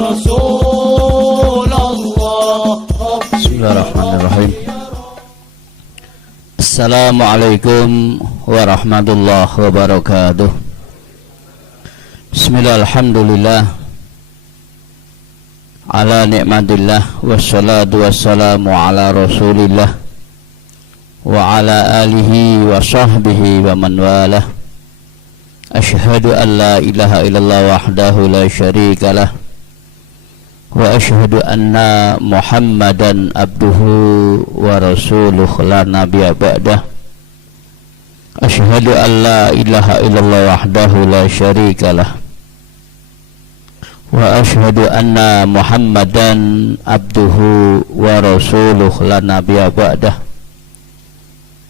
رسول الله. بسم الله الرحمن الرحيم. السلام عليكم ورحمة الله وبركاته. بسم الله الحمد لله على نعمة الله والصلاة والسلام على رسول الله وعلى آله وصحبه ومن والاه. أشهد أن لا إله إلا الله وحده لا شريك له وأشهد أن محمدا عبده ورسوله لا نبي بعده. أشهد أن لا إله إلا الله وحده لا شريك له وأشهد أن محمدا عبده ورسوله لا نبي بعده.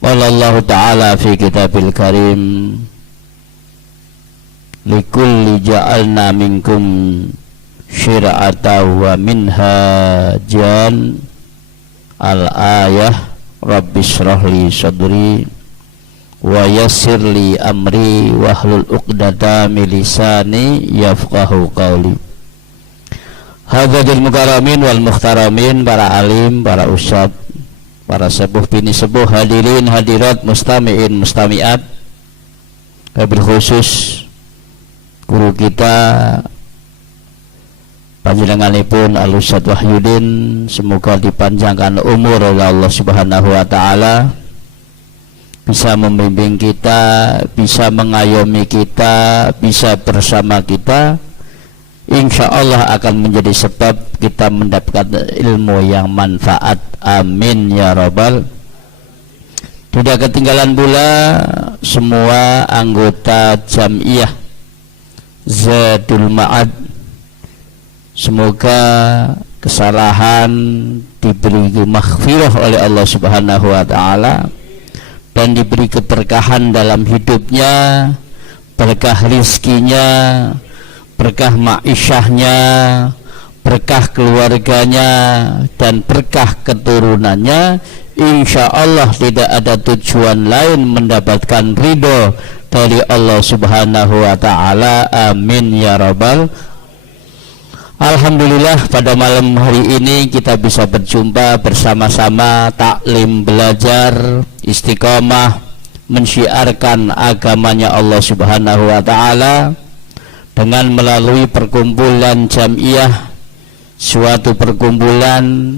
قال الله تعالى في كتاب الكريم لكل جعلنا منكم شرعة ومنهاجا الآية رب اشرح لي صدري ويسر لي أمري واحلل عقدة من لساني يفقهوا قولي. Hadirin mukaramin wal mukhtaramin, para alim, para ustad, para sepuh bini sepuh, hadirin hadirat, mustami'in mustami'at, wabil khusus guru kita panjenenganipun Al-Ustadz Wahyudin, semoga dipanjangkan umur oleh Allah Subhanahu wa taala, bisa membimbing kita, bisa mengayomi kita, bisa bersama kita. Insya Allah akan menjadi sebab kita mendapatkan ilmu yang manfaat. Amin ya rabbal. Tidak ketinggalan pula semua anggota Jam'iyah Zadul Ma'ad, semoga kesalahan diberi maghfirah oleh Allah Subhanahu wa taala dan diberi keberkahan dalam hidupnya, berkah rizkinya, berkah ma'isyahnya, berkah keluarganya, dan berkah keturunannya. Insya Allah tidak ada tujuan lain mendapatkan ridho dari Allah Subhanahu wa ta'ala. Amin ya rabbal. Alhamdulillah, pada malam hari ini kita bisa berjumpa bersama-sama taklim, belajar, istiqomah, mensyiarkan agamanya Allah Subhanahu wa ta'ala dengan melalui perkumpulan Jam'iyah, suatu perkumpulan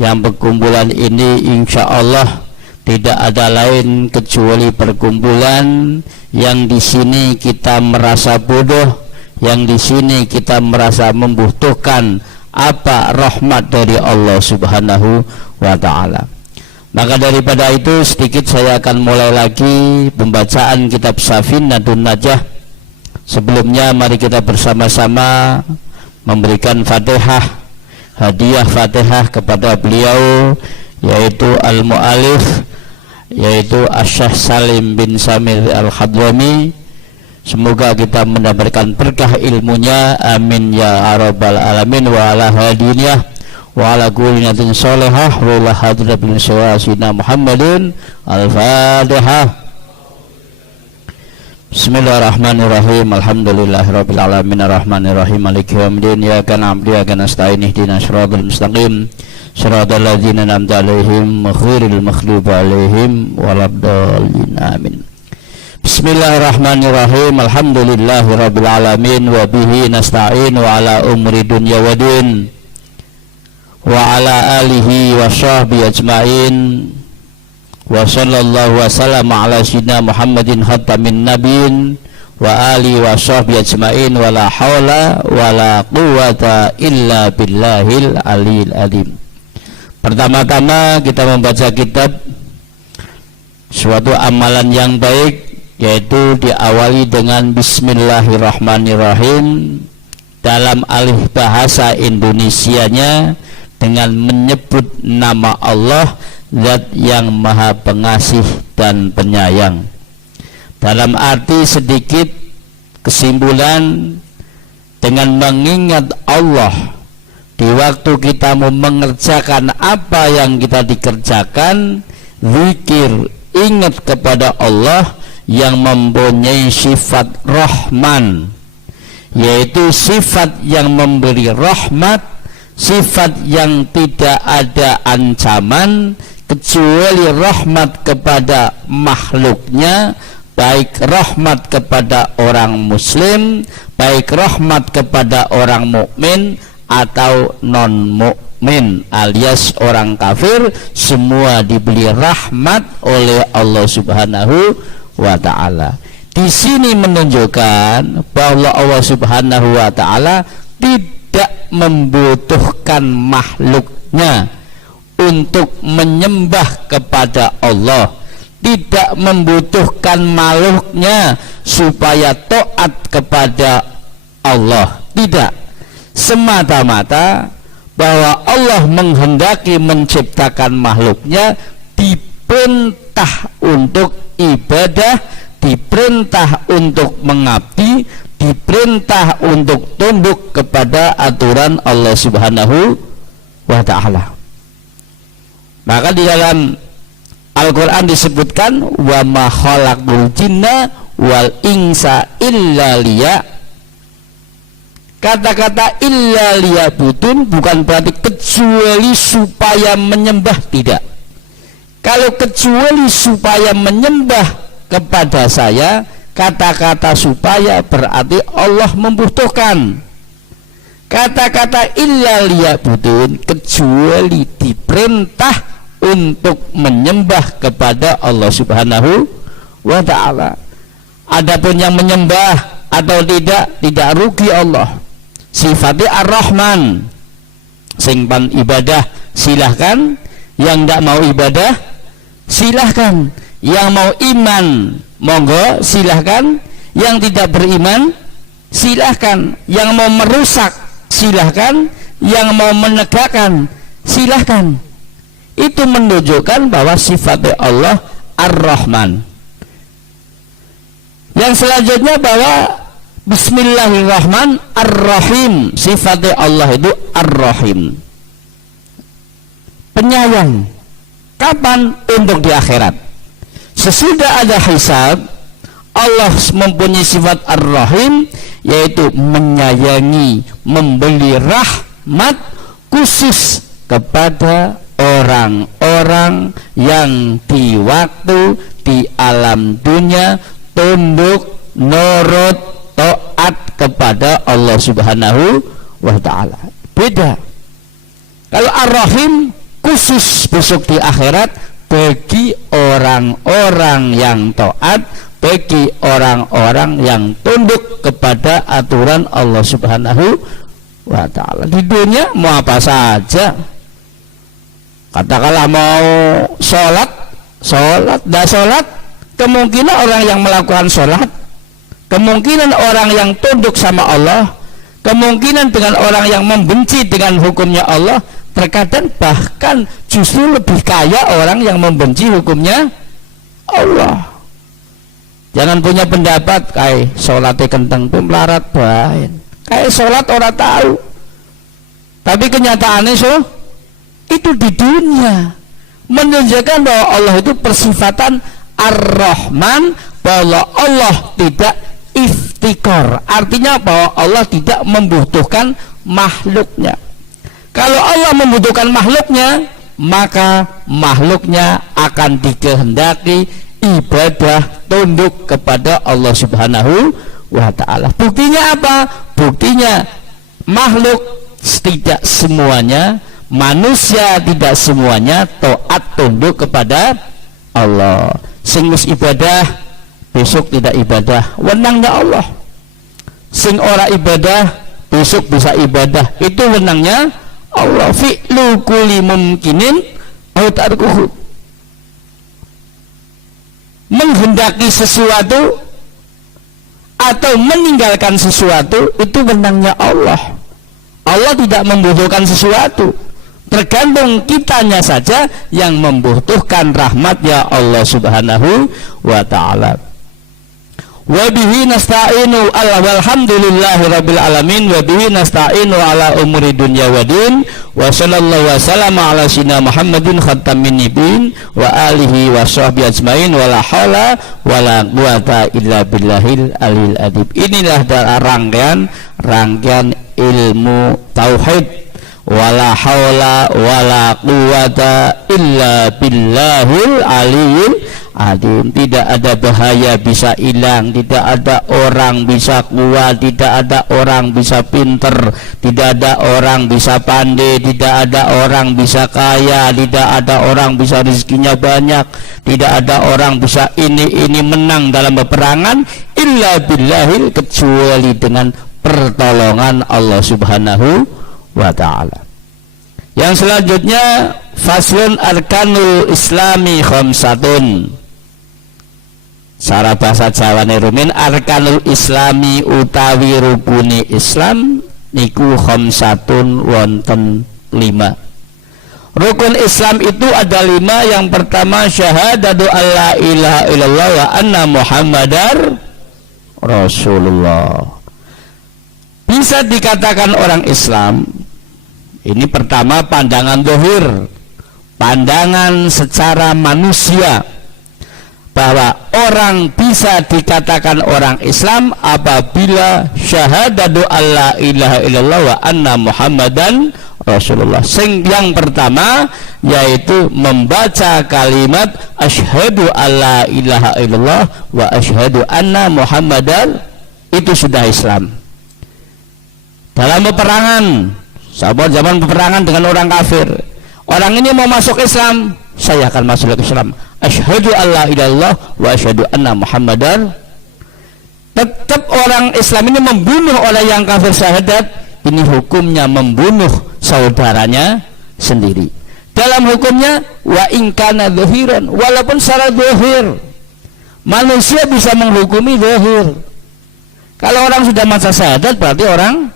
yang perkumpulan ini insya Allah tidak ada lain kecuali perkumpulan yang di sini kita merasa bodoh, yang di sini kita merasa membutuhkan apa rahmat dari Allah Subhanahu wa ta'ala. Maka daripada itu sedikit saya akan mulai lagi pembacaan kitab Safinatun Najah. Sebelumnya mari kita bersama-sama memberikan Fatihah, hadiah Fatihah kepada beliau, yaitu al-mu'alif, yaitu Asy-Syaikh Salim bin Samir Al-Hadrami. Semoga kita mendapatkan berkah ilmunya. Amin ya rabbal alamin. Wa ala hadiniyah wa ala kulli niyatin sholihah wa ala hadratin sayyidina Muhammadin. Al-Fatihah. Bismillahirrahmanirrahim. Alhamdulillahirabbil alamin arrahmanirrahim maliki yaumiddin. Iyyaka na'budu wa iyyaka nasta'in ihdinas siratal mustaqim siratal ladzina an'amta 'alaihim ghairil maghdubi 'alaihim waladdallin. Amin. Bismillahirrahmanirrahim. Alhamdulillahirabbil alamin wa bihi nasta'in wa ala umri dunya wa din wa ala alihi wa sahbihi ajmain. Wa sallallahu wa sallam ala sayyidina Muhammadin khatamin nabiyyin wa alihi wa sahbihi ajmain wa la hawla wa la quwata illa billahil aliyil azim. Pertama-tama kita membaca kitab, suatu amalan yang baik, yaitu diawali dengan bismillahirrahmanirrahim, dalam alih bahasa Indonesianya dengan menyebut nama Allah, Zat yang maha pengasih dan penyayang. Dalam arti sedikit kesimpulan, dengan mengingat Allah di waktu kita mau mengerjakan apa yang kita dikerjakan, zikir, ingat kepada Allah yang mempunyai sifat Rahman, yaitu sifat yang memberi rahmat, sifat yang tidak ada ancaman kecuali rahmat kepada makhluknya, baik rahmat kepada orang muslim, baik rahmat kepada orang mukmin atau non mukmin alias orang kafir, semua diberi rahmat oleh Allah Subhanahu wa taala. Di sini menunjukkan bahwa Allah Subhanahu wa taala tidak membutuhkan makhluknya untuk menyembah kepada Allah, tidak membutuhkan makhluknya supaya taat kepada Allah, tidak. Semata-mata bahwa Allah menghendaki menciptakan makhluknya, diperintah untuk ibadah, diperintah untuk mengabdi, diperintah untuk tunduk kepada aturan Allah Subhanahu wa ta'ala. Maka di dalam Al-Quran disebutkan wa ma khalaqul jinna wal insa illa liya. Kata-kata illa liya'budun bukan berarti kecuali supaya menyembah, tidak. Kalau kecuali supaya menyembah kepada saya, kata-kata supaya berarti Allah membutuhkan. Kata-kata illa liya'budun kecuali diperintah untuk menyembah kepada Allah Subhanahu wa ta'ala. Adapun yang menyembah atau tidak rugi Allah. Sifatnya Ar-Rahman, sing pan ibadah silahkan, yang tidak mau ibadah silahkan, yang mau iman monggo silahkan, yang tidak beriman silahkan, yang mau merusak silahkan, yang mau menegakkan silahkan. Itu menunjukkan bahwa sifatnya Allah Ar-Rahman. Yang selanjutnya bahwa Bismillahirrahmanirrahim Ar-Rahim, sifatnya Allah itu Ar-Rahim, penyayang. Kapan? Untuk di akhirat. Sesudah ada hisab, Allah mempunyai sifat Ar-Rahim, yaitu menyayangi, memberi rahmat khusus kepada orang-orang yang di waktu di alam dunia tunduk, nurut, taat kepada Allah Subhanahu wa ta'ala. Beda. Kalau Ar-Rahim khusus besok di akhirat bagi orang-orang yang taat, bagi orang-orang yang tunduk kepada aturan Allah Subhanahu wa ta'ala. Di dunia mau apa saja, katakanlah mau sholat, tidak sholat, kemungkinan orang yang melakukan sholat, kemungkinan orang yang tunduk sama Allah, kemungkinan dengan orang yang membenci dengan hukumnya Allah, terkadang bahkan justru lebih kaya orang yang membenci hukumnya Allah. Jangan punya pendapat kayak sholatnya kenteng pun melarat bain, kayak sholat orang tahu, tapi kenyataannya itu di dunia menunjukkan bahwa Allah itu persifatan Ar-Rahman, bahwa Allah tidak iftikor, artinya bahwa Allah tidak membutuhkan makhluknya. Kalau Allah membutuhkan makhluknya, maka makhluknya akan dikehendaki ibadah tunduk kepada Allah Subhanahu wa ta'ala. Buktinya apa? Buktinya makhluk tidak semuanya, manusia tidak semuanya taat tunduk kepada Allah. Sing wis ibadah besok tidak ibadah, wenangnya Allah. Sing ora ibadah besok bisa ibadah, itu wenangnya Allah. Fi'lu kulli mumkinin au tarkuhu, menghendaki sesuatu atau meninggalkan sesuatu itu wenangnya Allah. Allah tidak membutuhkan sesuatu, tergantung kitanya saja yang membutuhkan rahmatnya Allah Subhanahu wa ta'ala. Wa bihi nasta'inu ala walhamdulillahi rabbil alamin wa bihi nasta'inu ala umuri dunya wa din wa sallallahu wa sallama ala sayyidina Muhammadin khatamin nabiyyin wa alihi wa sahbihi ajmain wa la haula wa la quwata illa billahil alil adib. Inilah rangkaian ilmu tauhid, wala haula wala quwata illa billahil aliyil adim. Tidak ada bahaya bisa hilang, tidak ada orang bisa kuat, tidak ada orang bisa pinter, tidak ada orang bisa pandai, tidak ada orang bisa kaya, tidak ada orang bisa rezekinya banyak, tidak ada orang bisa ini menang dalam peperangan illa billahil, kecuali dengan pertolongan Allah Subhanahu wa ta'ala. Yang selanjutnya faslun arkanul islami khamsatun. Cara bahasa Jawane rumin, arkanul islami utawi rukuni Islam niku khamsatun wonten 5. Rukun Islam itu ada 5. Yang pertama syahadatu alla ilaha illallah wa anna muhammadar rasulullah. Bisa dikatakan orang Islam, ini pertama pandangan zahir, pandangan secara manusia, bahwa orang bisa dikatakan orang Islam apabila syahadatu alla ilaha illallah wa anna muhammadan rasulullah. Yang pertama yaitu membaca kalimat asyhadu alla ilaha illallah wa asyhadu anna muhammadan, itu sudah Islam. Dalam peperangan, sahabat zaman peperangan dengan orang kafir, orang ini mau masuk Islam, saya akan masuk ke Islam, asyhadu alla ilallah wa asyhadu anna muhammadar. Tetap orang Islam ini membunuh oleh yang kafir syahadat, ini hukumnya membunuh saudaranya sendiri. Dalam hukumnya wa in kana zahiran, walaupun secara zahir manusia bisa menghukumi zahir. Kalau orang sudah masa syahadat berarti orang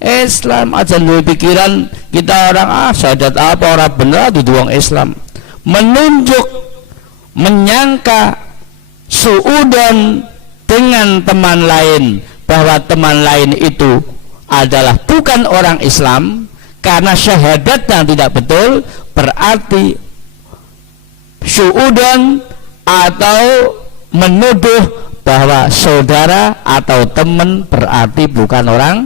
Islam. Aja dulu pikiran kita orang syahadat apa orang benar di wong Islam, menunjuk menyangka suudan dengan teman lain bahwa teman lain itu adalah bukan orang Islam karena syahadat yang tidak betul, berarti suudan atau menuduh bahwa saudara atau teman berarti bukan orang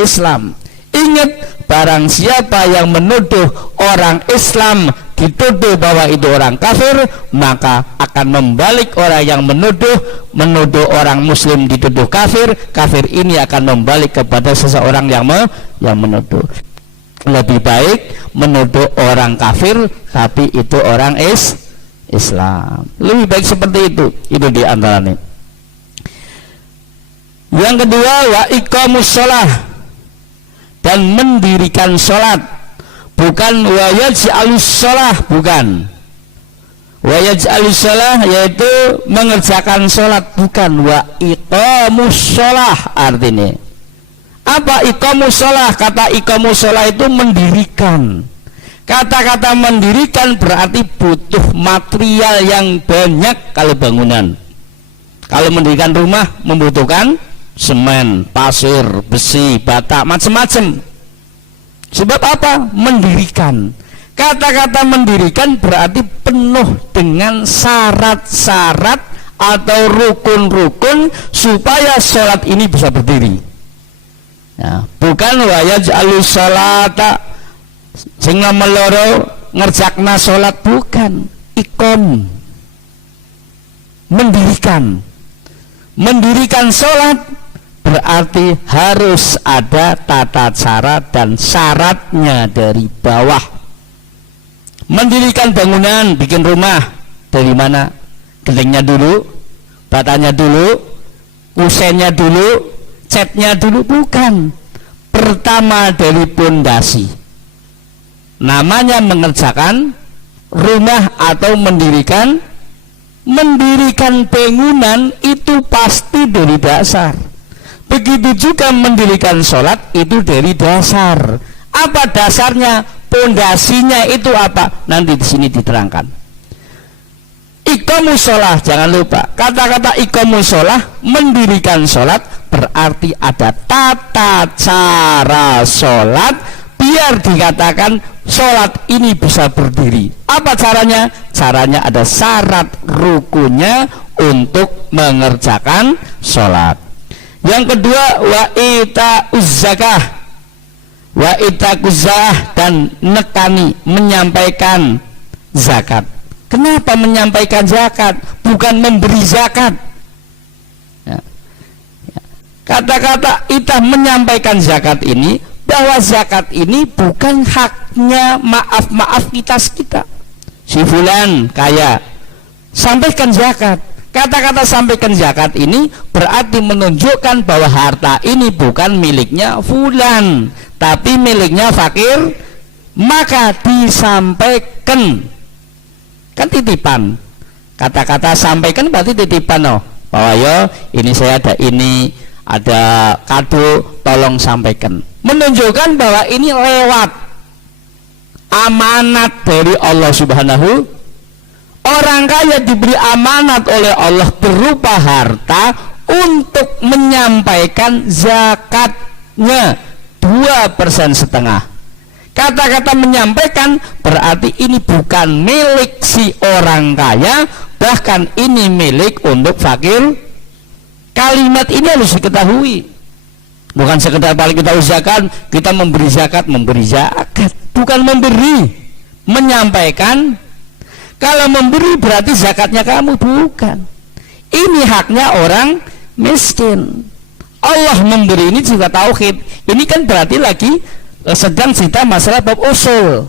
Islam. Ingat, barang siapa yang menuduh orang Islam dituduh bahwa itu orang kafir, maka akan membalik orang yang menuduh orang Muslim dituduh kafir, kafir ini akan membalik kepada seseorang yang menuduh. Lebih baik menuduh orang kafir tapi itu orang Islam. Lebih baik seperti itu. Itu di antaranya. Yang kedua, wa iqamus shalah, dan mendirikan sholat, bukan wayaj'alus sholah, bukan wayaj'alus sholah yaitu mengerjakan sholat, bukan wa iqamus sholah. Artinya apa iqamus sholah? Kata iqamus sholah itu mendirikan. Kata-kata mendirikan berarti butuh material yang banyak. Kalau bangunan, kalau mendirikan rumah membutuhkan semen, pasir, besi, bata, macam-macam. Sebab apa? Mendirikan. Kata-kata mendirikan berarti penuh dengan syarat-syarat atau rukun-rukun supaya sholat ini bisa berdiri. Ya, bukan wayaj'alus sholata sing meloro ngerjakna sholat, bukan. Iqam, mendirikan sholat berarti harus ada tata cara dan syaratnya dari bawah. Mendirikan bangunan, bikin rumah, dari mana? Gentengnya dulu, batanya dulu, kusennya dulu, catnya dulu, bukan. Pertama dari pondasi. Namanya mengerjakan rumah atau mendirikan bangunan itu pasti dari dasar. Begitu juga mendirikan sholat itu dari dasar. Apa dasarnya? Pondasinya itu apa? Nanti di sini diterangkan. Iqamus sholah, jangan lupa kata-kata iqamus sholah, mendirikan sholat, berarti ada tata cara sholat biar dikatakan sholat ini bisa berdiri. Apa caranya? Caranya ada syarat rukunnya untuk mengerjakan sholat. Yang kedua, wa ita'uz zakah, wa ita'uz zakah, dan nekani, menyampaikan zakat. Kenapa menyampaikan zakat? Bukan memberi zakat. Kata-kata kita menyampaikan zakat ini, bahwa zakat ini bukan haknya maaf kita. Si fulan kaya, sampaikan zakat. Kata-kata sampaikan zakat ini berarti menunjukkan bahwa harta ini bukan miliknya fulan, tapi miliknya fakir, maka disampaikan. Kan titipan. Kata-kata sampaikan berarti titipan, bahwa yo ini saya ada kado, tolong sampaikan. Menunjukkan bahwa ini lewat amanat dari Allah Subhanahu. Orang kaya diberi amanat oleh Allah berupa harta untuk menyampaikan zakatnya 2,5%. Kata-kata menyampaikan berarti ini bukan milik si orang kaya, bahkan ini milik untuk fakir. Kalimat ini harus diketahui. Bukan sekedar paling kita usahakan kita memberi zakat, bukan memberi, menyampaikan. Kalau memberi berarti zakatnya kamu, bukan. Ini haknya orang miskin. Allah memberi ini juga tauhid. Ini kan berarti lagi sedang cerita masalah bab usul.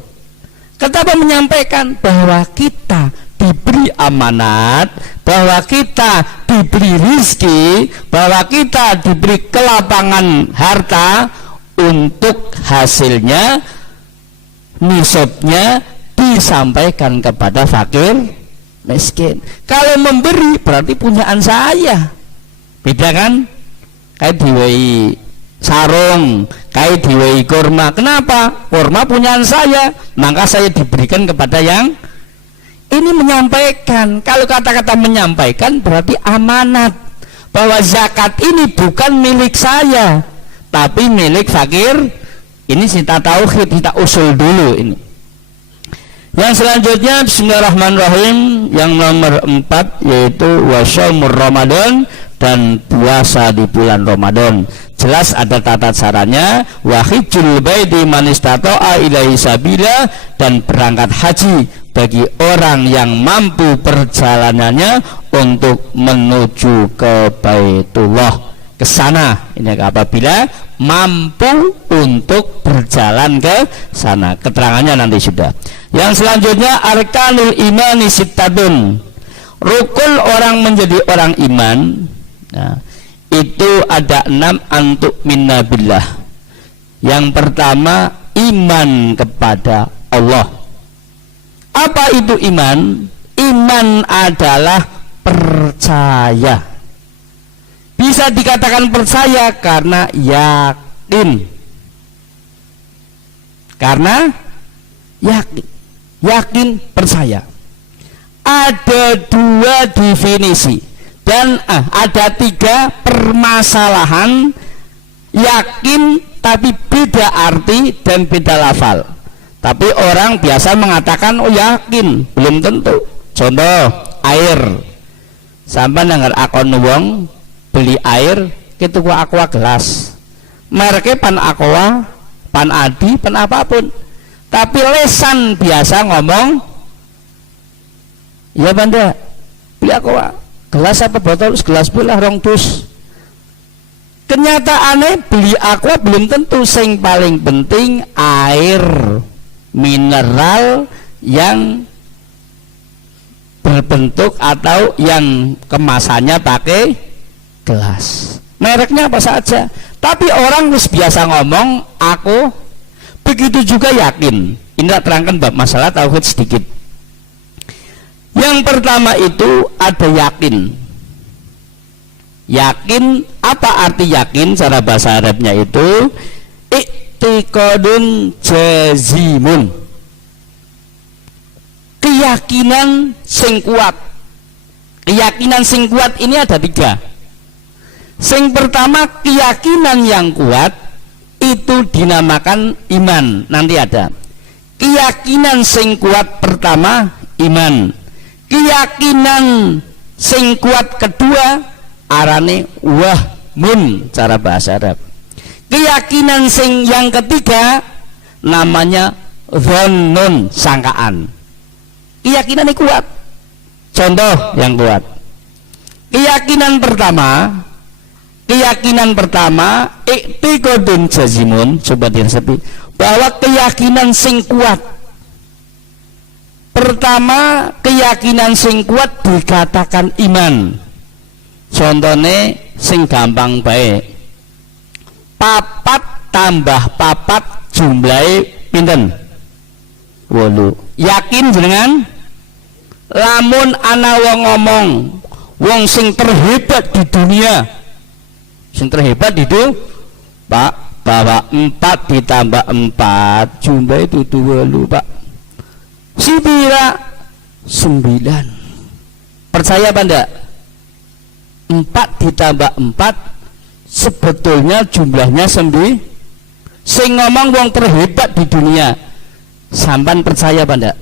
Kenapa menyampaikan bahwa kita diberi amanat, bahwa kita diberi rizki, bahwa kita diberi kelapangan harta, untuk hasilnya nisabnya disampaikan kepada fakir miskin. Kalau memberi berarti punyaan saya, beda kan? Kayak diwehi sarung, kayak diwehi kurma. Kenapa? Kurma punyaan saya, maka saya diberikan kepada yang ini. Menyampaikan. Kalau kata-kata menyampaikan berarti amanat, bahwa zakat ini bukan milik saya tapi milik fakir. Ini kita tauhid, kita usul dulu ini. Yang selanjutnya bismillahirrahmanirrahim, yang nomor 4 yaitu wasyaumur Ramadan, dan puasa di bulan Ramadan. Jelas ada tata caranya. Wa hijjul baiti man istata'a ilaihi sabila, dan berangkat haji bagi orang yang mampu perjalanannya untuk menuju ke Baitullah, ke sana. Ini apabila mampu untuk berjalan ke sana. Keterangannya nanti sudah. Yang selanjutnya arkanul imani sittadun. Rukun orang menjadi orang iman, nah, itu ada 6. Antuk minna billah. Yang pertama iman kepada Allah. Apa itu iman? Iman adalah percaya. Bisa dikatakan percaya karena yakin. Karena yakin percaya. Ada 2 definisi dan ada 3 permasalahan yakin tapi beda arti dan beda lafal. Tapi orang biasa mengatakan oh yakin, belum tentu. Contoh air. Sampai nanggar akon wong beli air gitu aqua gelas. Mereknya pan aqua, pan adi, pan apapun. Tapi lesan biasa ngomong ya banda beli aqua gelas apa botol, gelas pula rong dus. Kenyataannya beli aqua belum tentu. Sing paling penting air mineral yang berbentuk atau yang kemasannya pakai gelas, mereknya apa saja. Tapi orang wis biasa ngomong aku, begitu juga yakin. Ini terangkan bab masalah tauhid sedikit. Yang pertama itu ada yakin. Yakin, apa arti yakin? Cara bahasa Arabnya itu i'tiqadun jazimun, keyakinan sing kuat, Keyakinan sing kuat ini ada 3. Sing pertama, keyakinan yang kuat itu dinamakan iman. Nanti ada keyakinan sing kuat pertama, iman. Keyakinan sing kuat kedua arane wahmun cara bahasa Arab. Keyakinan sing yang ketiga namanya dhannun, sangkaan. Keyakinan ini kuat. Contoh yang kuat. Keyakinan pertama i'tiqadun jazimun, coba diresepi, bahwa keyakinan sing kuat. Pertama, keyakinan sing kuat dikatakan iman. Contohnya sing gampang baik. 4 tambah 4 jumlahe pinten? 8. Yakin jenengan? Lamun ana wong ngomong, wong sing terhebat di dunia, sing terhebat itu Pak, bahwa 4 ditambah 4 jumlah itu 8 Pak. Sibira 9. Percaya apa enggak? 4 ditambah 4 sebetulnya jumlahnya 9. Sing ngomong wong terhebat di dunia, sampan percaya apa enggak?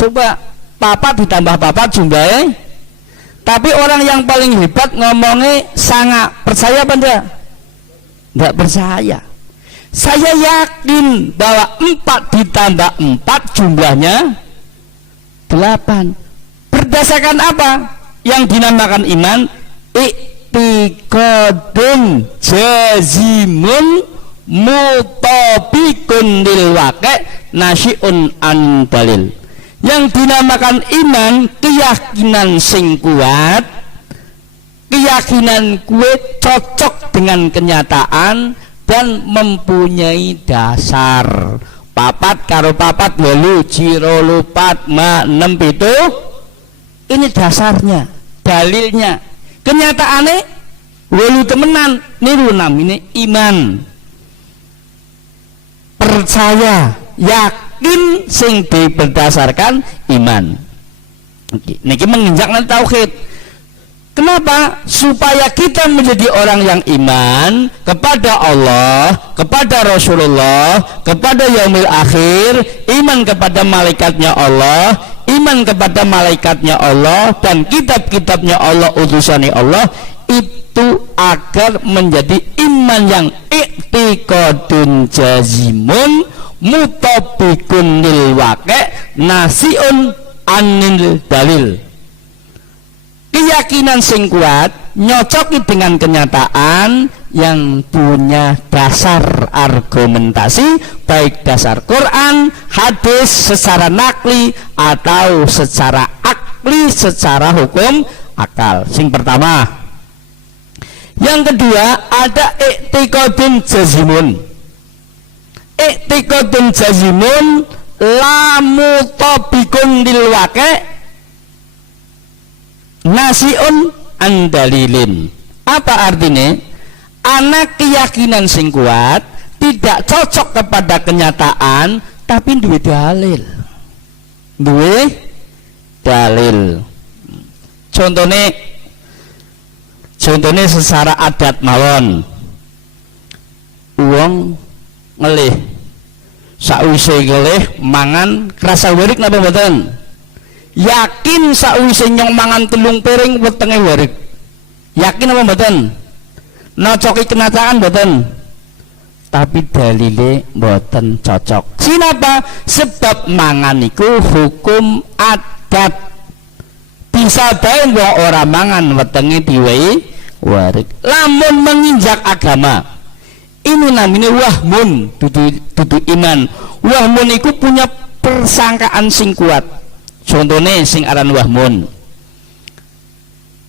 Coba 4 ditambah 4 jumlahnya. Tapi orang yang paling hebat ngomongnya sangat, percaya apa enggak? Enggak percaya. Saya yakin bahwa 4 ditambah 4 jumlahnya 8. Berdasarkan apa yang dinamakan iman? I'tiqadun jazimun mutabiqun lil waqi' nasyi'un an dalil. Yang dinamakan iman keyakinan sing kuat, keyakinan kue cocok dengan kenyataan dan mempunyai dasar. 4 karo 4 8 jiro lupat ma 6 itu, ini dasarnya, dalilnya. Kenyataannya 8 temenan niru namine iman. Percaya, yakin sing berdasarkan iman. Niki menginjakkan tauhid. Kenapa? Supaya kita menjadi orang yang iman kepada Allah, kepada Rasulullah, kepada yaumil akhir, iman kepada malaikatnya Allah, iman kepada malaikatnya Allah dan kitab-kitabnya Allah, utusannya Allah, itu agar menjadi iman yang i'tiqadun jazimun mutabiqun lil waqi' nasiun anil dalil. Keyakinan sing kuat nyocoki dengan kenyataan yang punya dasar argumentasi, baik dasar Quran, hadis secara nakli atau secara akli, secara hukum akal. Sing pertama. Yang kedua ada i'tiqadun jazimun. I'tiqadun jazimun la mutabiqun lil waqi' nasiun andalilin. Apa artinya? Anak keyakinan sing kuat tidak cocok kepada kenyataan, tapi duwe dalil. Duwe dalil. Contohnya secara adat mawon. Wong ngelih, sakwise ngelih mangan krasa werik napa mboten? Yakin sakwise nyong mangan 3 piring wetenge warik. Yakin apa mboten? Nocoki kenyataan mboten? Tapi dalile mboten cocok. Sinapa? Sebab mangan iku hukum adat. Bisa bae wong ora mangan wetenge diwehi warik. Lamun menginjak agama, ini namanya wahmun, dudu iman. Wahmun iku punya persangkaan sing kuat. Contohnya sing aran wahmun,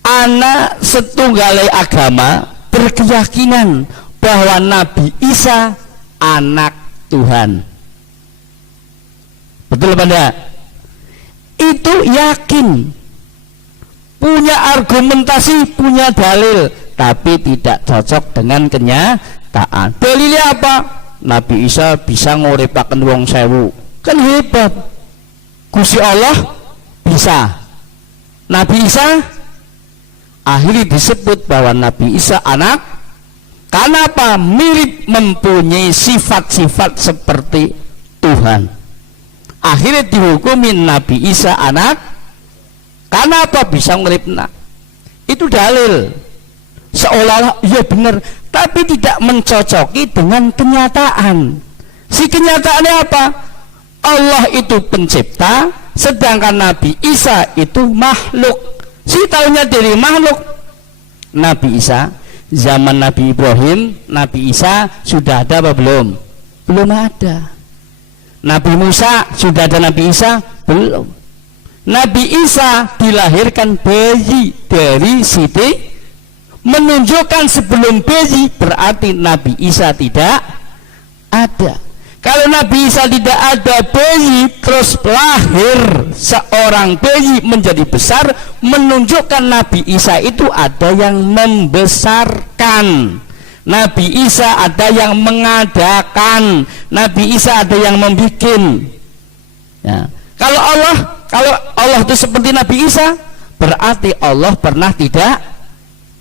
anak setunggalai agama berkeyakinan bahwa Nabi Isa anak Tuhan. Betul apa enggak? Itu yakin, punya argumentasi, punya dalil, tapi tidak cocok dengan kenyataan. Dalilnya apa? Nabi Isa bisa nguripaken wong 1000. Kan hebat. Gusti Allah bisa. Nabi Isa akhirnya disebut bahwa Nabi Isa anak. Kenapa? Mirip, mempunyai sifat-sifat seperti Tuhan. Akhirnya dihukumin Nabi Isa anak. Kenapa bisa ngelipna? Itu dalil. Seolah-olah ya benar, tapi tidak mencocoki dengan kenyataan. Si kenyataannya apa? Allah itu pencipta, sedangkan Nabi Isa itu makhluk. Si tahunya dari makhluk. Nabi Isa zaman Nabi Ibrahim, Nabi Isa sudah ada apa belum? Belum ada. Nabi Musa sudah ada Nabi Isa? Belum. Nabi Isa dilahirkan bayi dari Siti, menunjukkan sebelum bayi berarti Nabi Isa tidak ada. Kalau Nabi Isa tidak ada bayi, terus lahir seorang bayi menjadi besar, menunjukkan Nabi Isa itu ada yang membesarkan. Nabi Isa ada yang mengadakan. Nabi Isa ada yang membikin. Ya. Kalau Allah itu seperti Nabi Isa, berarti Allah pernah tidak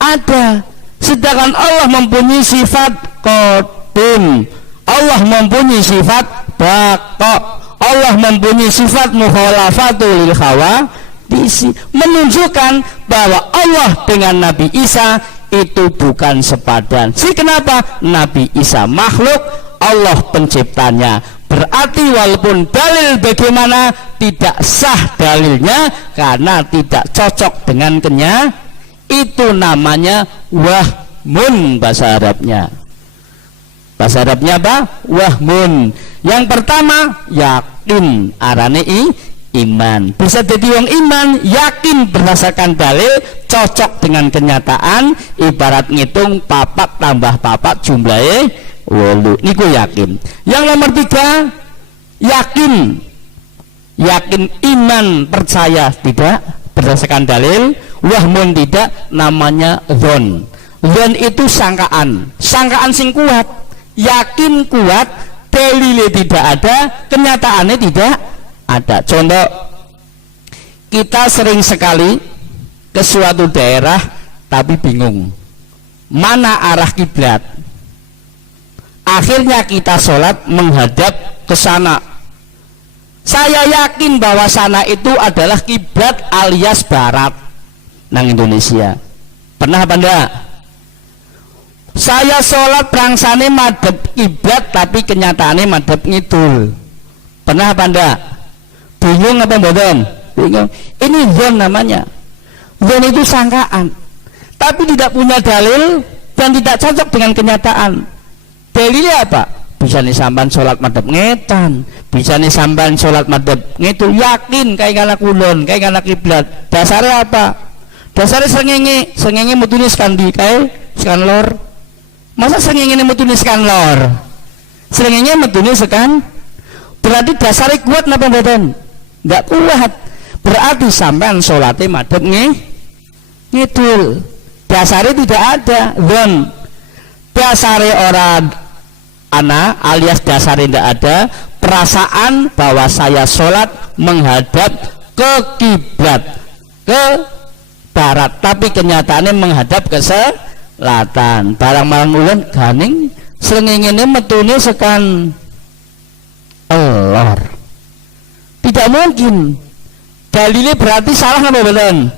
ada. Sedangkan Allah mempunyai sifat qadim, Allah mempunyai sifat baqa, Allah mempunyai sifat mukhalafatul lil hawadits, menunjukkan bahwa Allah dengan Nabi Isa itu bukan sepadan. Kenapa? Nabi Isa makhluk, Allah penciptanya. Berarti walaupun dalil bagaimana tidak sah dalilnya karena tidak cocok dengan itu namanya wahmun bahasa Arabnya. Bahasa Arabnya apa? Wahmun. Yang pertama yakin, arane iman. Bisa jadi wong iman, yakin berdasarkan dalil, cocok dengan kenyataan, ibarat ngitung papat tambah papat jumlahnya 8. Niku yakin. Yang nomor 3 yakin. Yakin, iman, percaya tidak berdasarkan dalil. Wahmun tidak, namanya dzon. Dzon itu sangkaan. Sangkaan sing kuat. Yakin kuat, dalilnya tidak ada, kenyataannya tidak ada. Contoh, kita sering sekali ke suatu daerah tapi bingung mana arah kiblat. Akhirnya kita sholat menghadap ke sana. Saya yakin bahwa sana itu adalah kiblat alias barat nang Indonesia. Pernah apa enggak? Saya sholat prangsane madhep kiblat tapi kenyataannya madhep ngidul. Pernah apa enggak? Bingung apa mboten? Bingung. Ini dzon namanya. Dzon itu sangkaan, tapi tidak punya dalil dan tidak cocok dengan kenyataan. Dalilnya apa? Bisa nih sampan sholat madhep ngetan, bisa nih sampan sholat madhep ngidul, yakin kayak kana kulon, kayak kana kiblat. Dasarnya apa? Dasarnya sengenge mutune skandi kae sekan lor. Masa sengenge metune sekan lor? Sengenge metune sekan, berarti dasarnya kuat napa mboten? Enggak kuat. Berarti sampean salate madhep ngidul. Dasarnya tidak ada. Dzon. Dasarnya orang ana alias dasarnya tidak ada perasaan bahwa saya sholat menghadap ke kiblat, ke barat, tapi kenyataannya menghadap ke selatan. Barang-barang ulun ganing srengenge metune sekan elor. Tidak mungkin. Dalilnya berarti salah apa betul?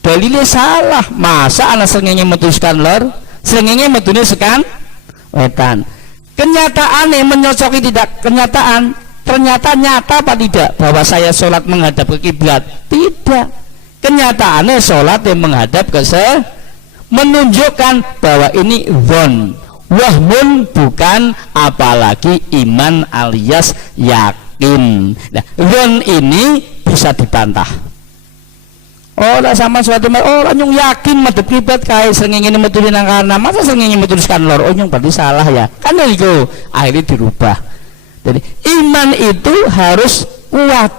Dalilnya salah. Masa anak srengenge metu sekan lor, srengenge metune sekan wetan. Kenyataannya menyocoki tidak kenyataan. Ternyata nyata apa tidak bahwa saya sholat menghadap ke kiblat? Tidak. Kenyataannya sholat yang menghadap ke menunjukkan bahwa ini dzon, wahmun bukan, apalagi iman alias yakin. Nah, dzon ini bisa dibantah. Ora sama suatu orang yang yakin madhep kiblat kae srengenge metune nang kana, masa srengenge metuliskan lor? Oh, yang berarti salah ya. Kan itu akhirnya dirubah. Jadi iman itu harus kuat,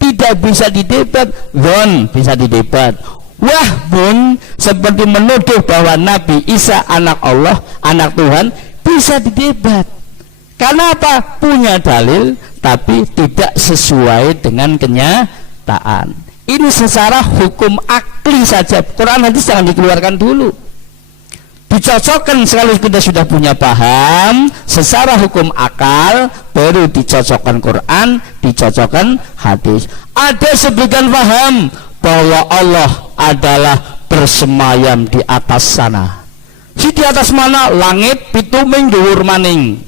tidak bisa didebat. Dzon bisa didebat. Wahmun seperti menuduh bahwa Nabi Isa anak Allah, anak Tuhan, bisa didebat. Karena apa? Punya dalil tapi tidak sesuai dengan kenyataan. Ini secara hukum akli saja. Quran hadis jangan dikeluarkan dulu, dicocokkan sekali kita sudah punya paham secara hukum akal, baru dicocokkan Quran, dicocokkan hadis. Ada sebagian paham bahwa Allah adalah bersemayam di atas sana. Si di atas mana? Langit pituming dhuwur maning.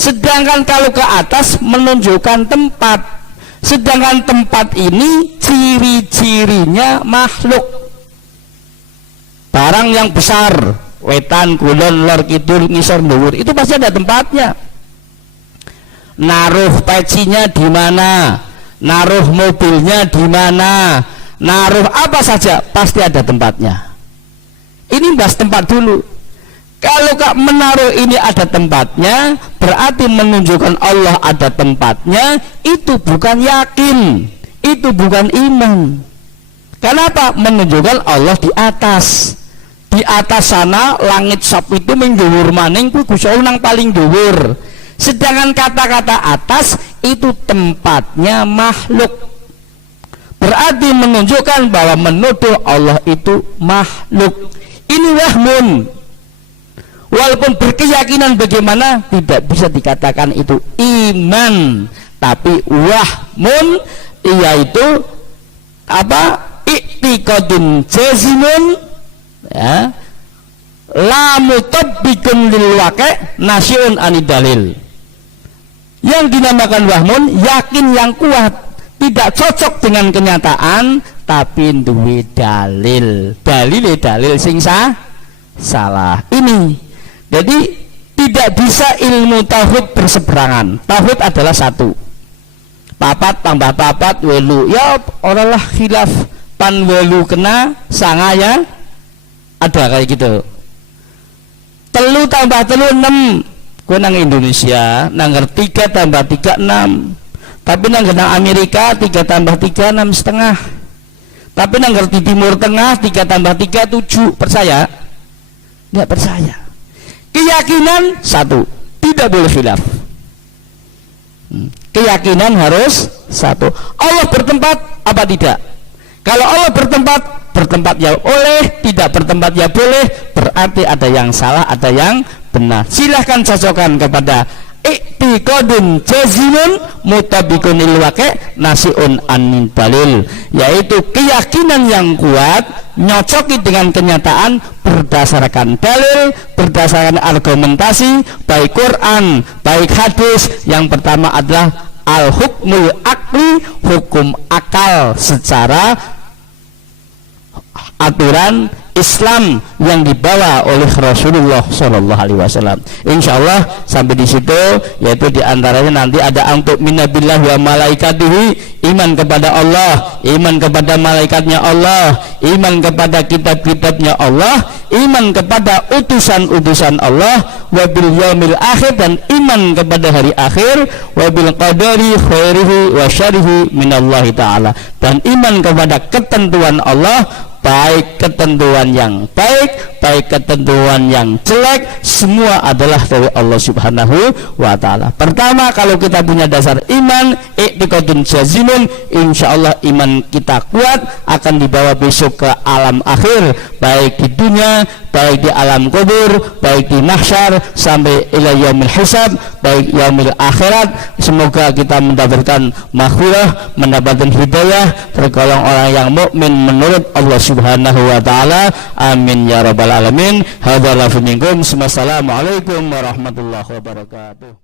Sedangkan kalau ke atas menunjukkan tempat. Sedangkan tempat ini ciri-cirinya makhluk, barang yang besar, wetan, kulon, lor, kidul, ngisor, dhuwur, itu pasti ada tempatnya. Naruh pecinya di mana, naruh mobilnya di mana, naruh apa saja pasti ada tempatnya. Ini bahas tempat dulu. Kalau menaruh ini ada tempatnya, berarti menunjukkan Allah ada tempatnya. Itu bukan yakin, itu bukan iman. Kenapa? Menunjukkan Allah di atas. Di atas sana langit sap itu mengduwur maning ku Gusti Allah nang paling dhuwur. Sedangkan kata-kata atas itu tempatnya makhluk. Berarti menunjukkan bahwa menuduh Allah itu makhluk. Ini wahmun. Walaupun berkeyakinan bagaimana, tidak bisa dikatakan itu iman, tapi wahmun, yaitu apa? I'tiqadun jazimun, ya, la mutabbikun lil waqi' nasyun anidalil. Yang dinamakan wahmun, yakin yang kuat, tidak cocok dengan kenyataan, tapi duwe dalil. Dalil sing salah. Ini jadi tidak bisa ilmu tauhid berseberangan. Tauhid adalah satu. Papat tambah papat welu. Ya oralah khilaf pan welu kena sangaya. Ada kayak gitu. Telu tambah telu 6. Gue nang Indonesia nangger 3 tambah 3 6. Tapi nangger nang Amerika 3 tambah 3 6,5. Tapi nangger di Timur Tengah 3 tambah 3 7. Percaya? Tidak percaya. Keyakinan satu, tidak boleh khilaf. Keyakinan harus satu. Allah bertempat apa tidak? Kalau Allah bertempat ya oleh, tidak bertempat ya boleh. Berarti ada yang salah, ada yang benar. Silahkan cocokkan kepada i'tiqadun jazimun mutabikun lil waqi' nasiun anin dalil, yaitu keyakinan yang kuat nyocoki dengan kenyataan berdasarkan dalil, berdasarkan argumentasi, baik Quran, baik hadis. Yang pertama adalah al-hukmul akli, hukum akal secara aturan Islam yang dibawa oleh Rasulullah Shallallahu Alaihi Wasallam. Insya Allah sampai di situ, yaitu diantaranya nanti ada antuk minabillah wa malaikatihi, iman kepada Allah, iman kepada malaikatnya Allah, iman kepada kitab-kitabnya Allah, iman kepada utusan-utusan Allah, wabil yaumil akhir, dan iman kepada hari akhir, wabil qadari khairihi wa syarihi minallahi ta'ala, dan iman kepada ketentuan Allah, baik ketentuan yang baik, baik ketentuan yang jelek, semua adalah dari Allah Subhanahu wa ta'ala. Pertama, kalau kita punya dasar iman, i'tiqadun jazimun, insya Allah iman kita kuat, akan dibawa besok ke alam akhir, baik di dunia, baik di alam kubur, baik di mahsyar, sampai ila yaumil hisab, baik yaumil akhirat. Semoga kita mendapatkan maghfirah, mendapatkan hidayah, tergolong orang yang mukmin menurut Allah Subhanahu wa ta'ala. Amin ya rabbal alamin. Hadzal minkum. Wassalamualaikum warahmatullahi wabarakatuh.